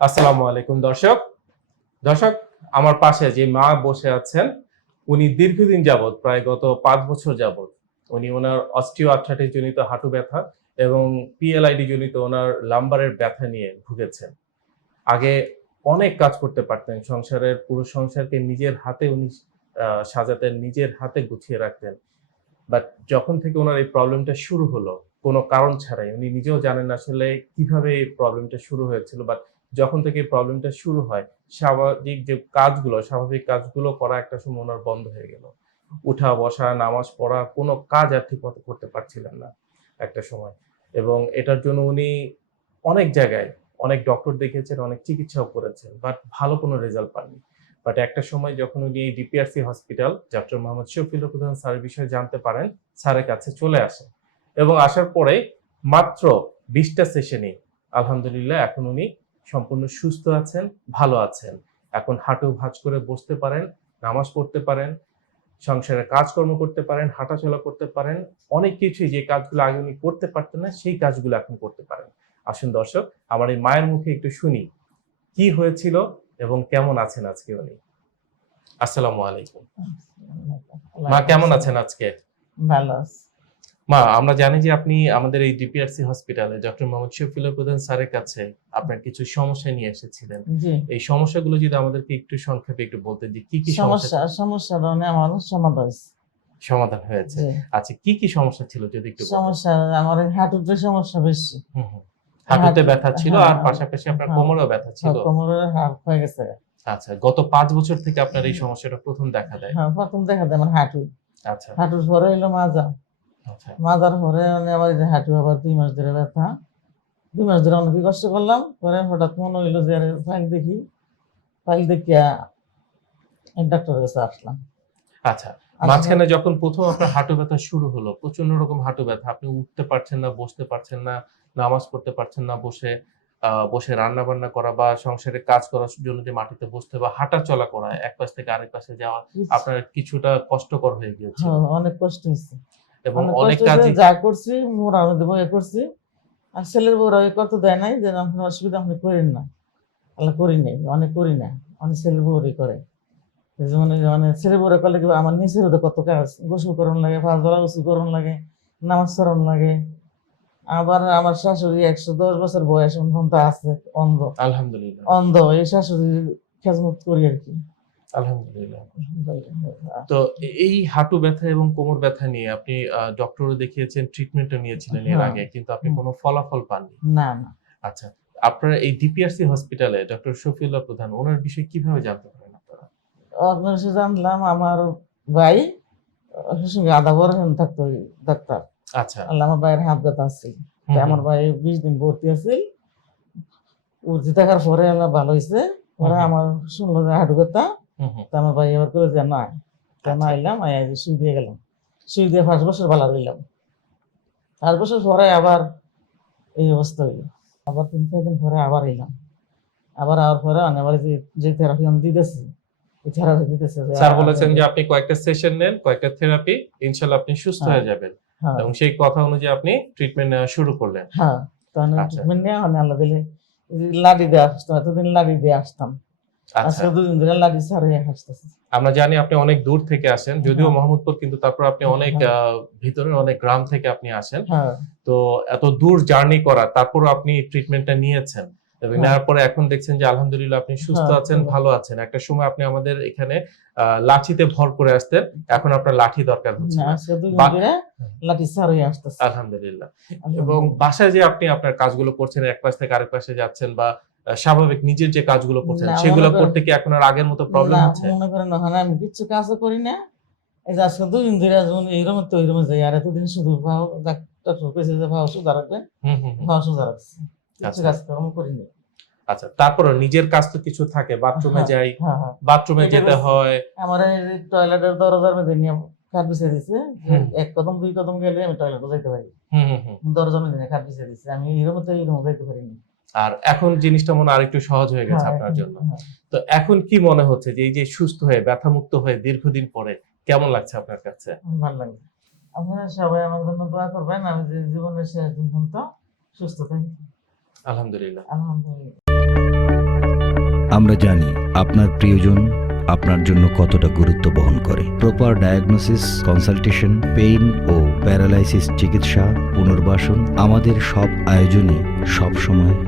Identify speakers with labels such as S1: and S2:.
S1: আসসালামু আলাইকুম, দর্শক। দর্শক, আমার পাশে যে মা বসে আছেন, উনি দীর্ঘদিন যাবৎ, প্রায় গত পাঁচ বছর যাবৎ, উনি ওনার অস্টিও আর্থ্রাইটিস জনিত হাঁটু ব্যথা এবং পিএলআইডি জনিত ওনার লাম্বারের ব্যথা নিয়ে ভুগেছেন। আগে অনেক কাজ করতে পারতেন, সংসারের, পুরো সংসারকে নিজের হাতে উনি সাজাতেন, নিজের হাতে গুছিয়ে রাখতেন। বাট যখন থেকে ওনার এই প্রবলেমটা শুরু হলো, কোনো কারণ ছাড়াই, উনি নিজেও জানেন আসলে কীভাবে এই প্রবলেমটা শুরু হয়েছিল, বাট যখন থেকে প্রবলেমটা শুরু হয়, স্বাভাবিক যে কাজগুলো, স্বাভাবিক কাজগুলো করা একটা সময় ওনার বন্ধ হয়ে গেল। উঠা, বসা, নামাজ পড়া কোনো কাজ আর ঠিক মতো করতে পারছিলেন না একটা সময়। এবং এটার জন্য উনি অনেক জায়গায় অনেক ডক্টর দেখিয়েছেন, অনেক চিকিৎসাও করেছেন বাট ভালো কোনো রেজাল্ট পাননি। বাট একটা সময় যখন উনি এই DPRC hospital doctor Mohammad Shafil Pradhan স্যারের বিষয়ে জানতে পারেন, স্যারের কাছে চলে আসেন এবং আসার পরে মাত্র বিশটা সেশনে আলহামদুলিল্লাহ এখন উনি সম্পূর্ণ সুস্থ আছেন, ভালো আছেন। এখন হাঁটু ভাঁজ করে বসতে পারেন, নামাজ পড়তে পারেন সংসারে কাজকর্ম করতে পারেন, হাঁটাচলা করতে পারেন, অনেক কিছুই যে কাজগুলো আগে উনি করতে পারতেন না, সেই কাজগুলো এখন করতে পারেন। আসুন দর্শক, আমার এই মায়ের মুখে একটু শুনি, কি হয়েছিল এবং কেমন আছেন আজকে উনি? আসসালামু আলাইকুম। মা কেমন আছেন আজকে?
S2: ভালো আছি।
S1: মা আমরা জানি যে আপনি আমাদের এই ডিপিআরসি হসপিটালে ডক্টর মোহাম্মদ শফিউল্লাহ প্রধান স্যারের কাছে আপনার কিছু সমস্যা নিয়ে এসেছিলেন। এই সমস্যাগুলো যদি আমাদেরকে একটু সংক্ষেপে একটু বলতেন যে
S2: কি কি সমস্যা সমস্যা মানে আমার সমাধান
S1: সমাধান হয়েছে। আচ্ছা কি কি সমস্যা ছিল যদি একটু সমস্যা
S2: আমার হাঁটুতে সমস্যা বেশি। হুম, হুম।
S1: হাঁটুতে ব্যথা ছিল আর হ্যাঁ, পাশাপাশি আপনার হ্যাঁ। কোমরেও ব্যথা ছিল।
S2: কোমরে হাড় হয়ে গেছে।
S1: আচ্ছা গত পাঁচ বছর থেকে আপনার এই সমস্যাটা প্রথম দেখা দেয়।
S2: হ্যাঁ প্রথম দেখা দেয় আমার হাঁটু। আচ্ছা। হাঁটুর পরে এলো মাজা। মাজার পরে মানে এই যে হাঁটু আবার দুই মাস ধরে ব্যথা। দুই মাস ধরে অনেক কষ্ট করলাম পরে হঠাৎ মনে হইল যে ফাইল দেখি। ফাইল দেখিয়া ডাক্তারের কাছে আসলাম।
S1: আচ্ছা মাঝখানে যখন প্রথম আপনার হাঁটু ব্যথা শুরু হলো প্রচণ্ড রকম হাঁটু ব্যথা আপনি উঠতে পারছেন না বসতে পারছেন না নামাজ পড়তে পারছেন না বসে বসে রান্না বান্না করা বা সংসারে কাজ করার জন্য যে মাটিতে বসতে বা হাঁটা চলা করা এক পাশ থেকে আরেক পাশে যাওয়া আপনার কিছুটা কষ্টকর হয়ে গিয়েছে। হ্যাঁ,
S2: অনেক কষ্ট হয়েছে। এবং অনেক কাজই যা করছি মোরা মধ্যে বয়ে করছি। আর ছেলের বউরা ওই কত দেয় নাই যে আপনার অসুবিধা আপনি করেন না। তাহলে করি নাই অনেক করি না অনেক ছেলের বউরই করে। এই যে মানে মানে ছেলের বউরা করলে কি আমার নিচের তো কত কাজ গোসল করণ লাগে পাঁচ ধরা গোসল করণ লাগে নামাজ পড়ন লাগে। আবার আমার শাশুড়ি একশো দশ বছর বয়স পর্যন্ত আছে অন্ধ। আলহামদুলিল্লাহ। অন্ধ এই শাশুড়ির খেজমত করি আর কি।
S1: আলহামদুলিল্লাহ। তো এই হাঁটু ব্যথা এবং কোমর ব্যথা নিয়ে আপনি ডক্টরও দেখিয়েছেন ট্রিটমেন্টও নিয়েছিলেন এর হ্যাঁ। আগে কিন্তু আপনি কোনো ফলাফল পাননি। না না। আচ্ছা আপনারা এই ডিপিআরসি হসপিটালে ডক্টর শফিউল্লাহ প্রধান ওনার বিষয়ে কীভাবে জানতে পারেন আপনারা?
S2: আপনার সাথে জানলাম আমার ভাই সঙ্গে আধা বড় থাকতো ডাক্তার। আচ্ছা। আল্লাহ আমার ভাইয়ের হাত ব্যথা আছে। আমার ভাই বিশ দিন ভর্তি আছে। ভর্তি থাকার পরে আল্লাহ ভালো হয়েছে পরে আমার শুনলো হাঁটু ব্যথা। তা আমার ভাই এবার করে যে না কেন আচ্ছা। আইলাম আই আই সুই দিয়ে গেলাম। সুই দিয়ে পাঁচ বছর ভালো রইলাম। পাঁচ বছর পরে আবার এই অবস্থা হইল। আবার তিন চার দিন পরে আবার এলাম আবার পরে আবার যে যে থেরাপি আমি দিতেছি থেরাপি দিতেছে
S1: স্যার বলেছেন যে আপনি কয়েকটা সেশন নেন কয়েকটা থেরাপি ইনশাল্লাহ আপনি সুস্থ হ্যাঁ। হয়ে যাবেন। হ্যাঁ। এবং সেই কথা অনুযায়ী আপনি ট্রিটমেন্ট নেওয়া শুরু করলেন।
S2: হ্যাঁ তখন আচ্ছা। ট্রিটমেন্ট নেওয়া হয় আল্লাহ দিলে লাডি দিয়ে আসতাম এতদিন লাডি দিয়ে আসতাম। আচ্ছা।
S1: আমরা জানি আপনি অনেক দূর থেকে আসেন যদিও হ্যাঁ। মোহাম্মদপুর কিন্তু তারপর আপনি অনেক হ্যাঁ। আহ, ভিতরের অনেক গ্রাম থেকে আপনি আসেন। হ্যাঁ। তো এত দূর জার্নি করা তারপর আপনি ট্রিটমেন্টটা নিয়েছেন। এবং হ্যাঁ। নেওয়ার পরে এখন দেখছেন যে আলহামদুলিল্লাহ আপনি সুস্থ হ্যাঁ, আছেন হ্যাঁ। ভালো আছেন। একটা সময় আপনি আমাদের এখানে আহ, লাঠিতে ভর করে আসতেন। এখন আপনার লাঠি দরকার হচ্ছে। আসতেছে। আলহামদুলিল্লাহ। এবং বাসায় যে আপনি আপনার কাজগুলো করছেন এক পাশ থেকে আরেক পাশে যাচ্ছেন বা স্বাভাবিক নিজের যে কাজগুলো করছেন সেগুলো করতে কি এখন আর আগের মতো প্রবলেম না, হচ্ছে?
S2: মনে করেন ওখানে আমি কিচ্ছু কাজও করি না। এই যে দুদিন ধরে যেমন এইরকম তো এইরকম যাই আর এতদিন শুধু ভাও ডাক্তার কইছে যে ভাও সোজা রাখবে হুম, হুম, হুম। ভাও সোজা রাখছে। কিছু আচ্ছা। কাজকর্ম করিনি।
S1: আচ্ছা তারপরে নিজের কাজ তো কিছু থাকে বাথরুমে হ্যাঁ, যাই হ্যাঁ হ্যাঁ। বাথরুমে যেতে হয়।
S2: আমার এই টয়লেটের দরজার মধ্যে নিয়ে কাঠ বিছিয়ে দিছে এক কদম দুই কদম গেলে আমি টয়লেটে যাইতে পারি। হুম, হুম, হুম। দরজার মধ্যে কাঠ বিছিয়ে দিছে। আমি এরকম তো এরকম যাইতে পারিনি।
S1: আর এখন জিনিসটা মনে হয় আরেকটু সহজ হয়ে গেছে হ্যাঁ, আপনার জন্য। হ্যাঁ। তো এখন কি মনে হচ্ছে যে এই যে সুস্থ হয়ে ব্যথা মুক্ত হয়ে দীর্ঘদিন পরে কেমন লাগছে আপনার কাছে?
S2: আমার ভালো লাগে। আপনারা সবাই আমার জন্য দোয়া করবেন আমি যে জীবনের শেষ দিন পর্যন্ত সুস্থ থাকি।
S1: আলহামদুলিল্লাহ।
S2: আলহামদুলিল্লাহ। আমরা জানি আপনার প্রিয়জন আপনার জন্য কতটা গুরুত্ব বহন করে। প্রপার ডায়াগনোসিস কনসালটেশন পেইন ও প্যারালাইসিস চিকিৎসা পুনর্বাসন আমাদের সব আয়োজনই সবসময়